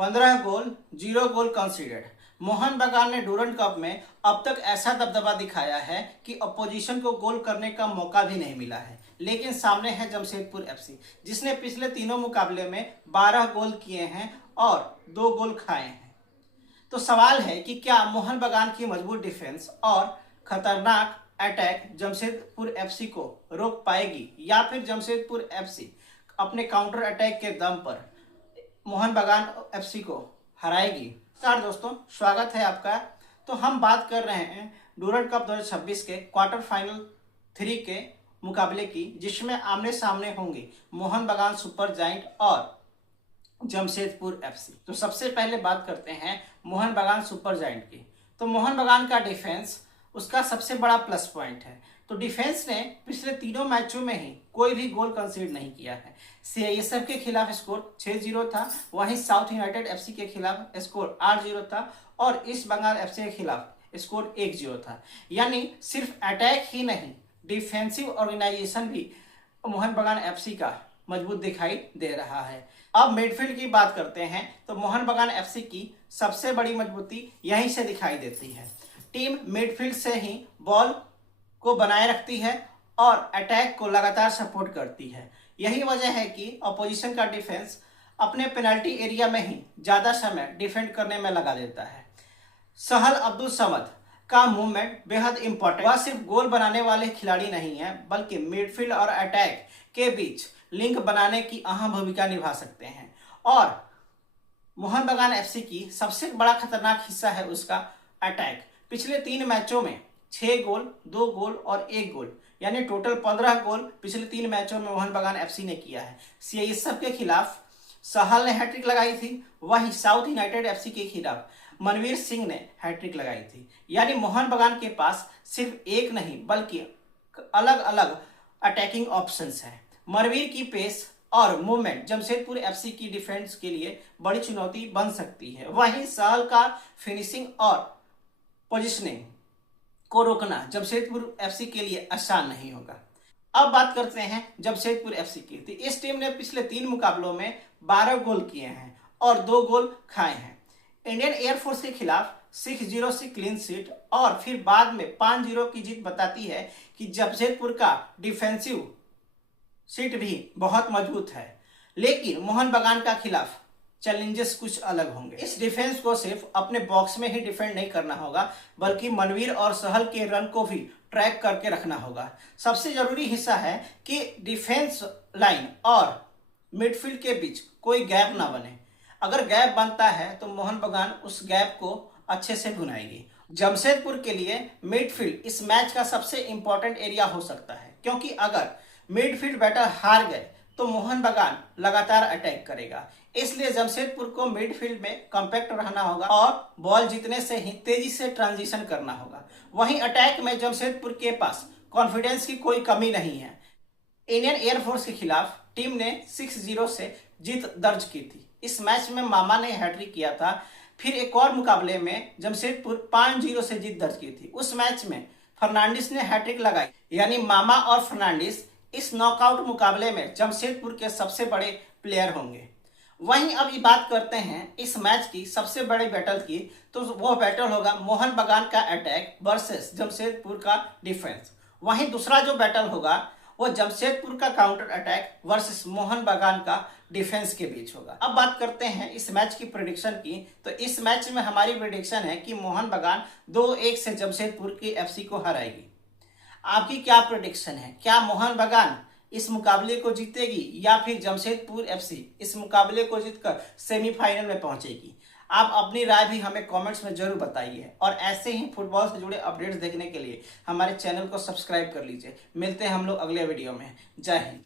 15 गोल 0 गोल considered. Mohan बगान ने Durand cup में अब तक ऐसा दबदबा दिखाया है कि अपोजिशन को गोल करने का मौका भी नहीं मिला है। लेकिन सामने है जमशेदपुर एफसी, जिसने पिछले तीनों मुकाबले में 12 गोल किए हैं और 2 गोल खाए हैं। तो सवाल है कि क्या मोहन बगान की मजबूत डिफेंस और खतरनाक अटैक जमशेदपुर एफसी को रोक पाएगी, या फिर जमशेदपुर एफसी अपने काउंटर अटैक के दम पर मोहन बगान एफसी को हराएगी। नमस्कार दोस्तों, स्वागत है आपका। तो हम बात कर रहे हैं डूरंड कप 2026 के क्वार्टर फाइनल 3 के मुकाबले की, जिसमें आमने सामने होंगे मोहन बगान सुपर जायंट और जमशेदपुर एफसी। तो सबसे पहले बात करते हैं मोहन बगान सुपर जायंट की। तो मोहन बगान का डिफेंस उसका सबसे बड़ा प्लस पॉइंट है। तो डिफेंस ने पिछले तीनों मैचों में ही कोई भी गोल कंसीड नहीं किया है। सीआईएसएफ के खिलाफ स्कोर 6-0 था, वहीं साउथ यूनाइटेड एफसी के खिलाफ स्कोर 8-0 था और ईस्ट बंगाल एफसी के खिलाफ स्कोर 1-0 था। यानी सिर्फ अटैक ही नहीं, डिफेंसिव ऑर्गेनाइजेशन भी मोहन बगान एफसी का मजबूत दिखाई दे रहा है। अब मिडफील्ड की बात करते हैं तो मोहन बगान एफसी की सबसे बड़ी मजबूती यहीं से दिखाई देती है। टीम मिडफील्ड से ही बॉल को बनाए रखती है और अटैक को लगातार सपोर्ट करती है। यही वजह है कि अपोजिशन का डिफेंस अपने पेनल्टी एरिया में ही ज़्यादा समय डिफेंड करने में लगा देता है। सहल अब्दुल समद का मूवमेंट बेहद इंपॉर्टेंट। वह सिर्फ गोल बनाने वाले खिलाड़ी नहीं है, बल्कि मिडफील्ड और अटैक के बीच लिंक बनाने की अहम भूमिका निभा सकते हैं। और मोहन बगान एफसी की सबसे बड़ा खतरनाक हिस्सा है उसका अटैक। पिछले 3 मैचों में 6 गोल, 2 गोल और 1 गोल, यानी टोटल 15 गोल पिछले 3 मैचों में मोहन बगान एफसी ने किया है। सीआईएसएफ के खिलाफ सहल ने हैट्रिक लगाई थी, वहीं साउथ यूनाइटेड एफसी के खिलाफ मनवीर सिंह ने हैट्रिक लगाई थी। यानी मोहन बगान के पास सिर्फ एक नहीं बल्कि अलग अलग अटैकिंग ऑप्शंस हैं। मनवीर की पेस और मूवमेंट जमशेदपुर एफसी की डिफेंस के लिए बड़ी चुनौती बन सकती है। वहीं सहल का फिनिशिंग और पोजिशनिंग को रोकना जमशेदपुर एफसी के लिए आसान नहीं होगा। अब बात करते हैं जमशेदपुर एफसी की। तो इस टीम ने पिछले 3 मुकाबलों में 12 गोल किए हैं और 2 गोल खाए हैं। इंडियन एयरफोर्स के खिलाफ 6-0 से क्लीन शीट और फिर बाद में 5-0 की जीत बताती है कि जमशेदपुर का डिफेंसिव सीट भी बहुत मजबूत है। लेकिन मोहन बगान का खिलाफ चैलेंजेस कुछ अलग होंगे। इस डिफेंस को सिर्फ अपने बॉक्स में ही डिफेंड नहीं करना होगा, बल्कि मनवीर और सहल के रन को भी ट्रैक करके रखना होगा। सबसे जरूरी हिस्सा है कि डिफेंस लाइन और मिडफील्ड के बीच कोई गैप ना बने। अगर गैप बनता है तो मोहन बगान उस गैप को अच्छे से भुनाएगी। जमशेदपुर के लिए मिडफील्ड इस मैच का सबसे इंपॉर्टेंट एरिया हो सकता है, क्योंकि अगर मिडफील्ड बैटर हार गए तो मोहन बगान लगातार अटैक करेगा। इसलिए जमशेदपुर को मिडफील्ड में कॉम्पैक्ट रहना होगा और बॉल जीतने से ही तेजी से ट्रांजिशन करना होगा। वहीं अटैक में जमशेदपुर के पास कॉन्फिडेंस की कोई कमी नहीं है। इंडियन एयरफोर्स के खिलाफ टीम ने 6-0 से जीत दर्ज की थी। इस मैच में मामा ने हैट्रिक किया था। फिर एक और मुकाबले में जमशेदपुर 5-0 से जीत दर्ज की थी। उस मैच में फर्नांडिस ने हैट्रिक लगाई। यानी मामा और फर्नांडिस इस नॉकआउट मुकाबले में जमशेदपुर के सबसे बड़े प्लेयर होंगे। वहीं अब ये बात करते हैं इस मैच की सबसे बड़ी बैटल की, तो वो बैटल होगा मोहन बगान का अटैक वर्सेस जमशेदपुर का डिफेंस। वहीं दूसरा जो बैटल होगा वो जमशेदपुर का काउंटर अटैक वर्सेस मोहन बगान का डिफेंस के बीच होगा। अब बात करते हैं इस मैच की प्रेडिक्शन की। तो इस मैच में हमारी प्रेडिक्शन है कि मोहन बगान 2-1 से जमशेदपुर की एफसी को हराएगी। आपकी क्या प्रेडिक्शन है? क्या मोहन बगान इस मुकाबले को जीतेगी या फिर जमशेदपुर एफसी इस मुकाबले को जीतकर सेमीफाइनल में पहुंचेगी? आप अपनी राय भी हमें कमेंट्स में जरूर बताइए और ऐसे ही फुटबॉल से जुड़े अपडेट्स देखने के लिए हमारे चैनल को सब्सक्राइब कर लीजिए। मिलते हैं हम लोग अगले वीडियो में। जय हिंद।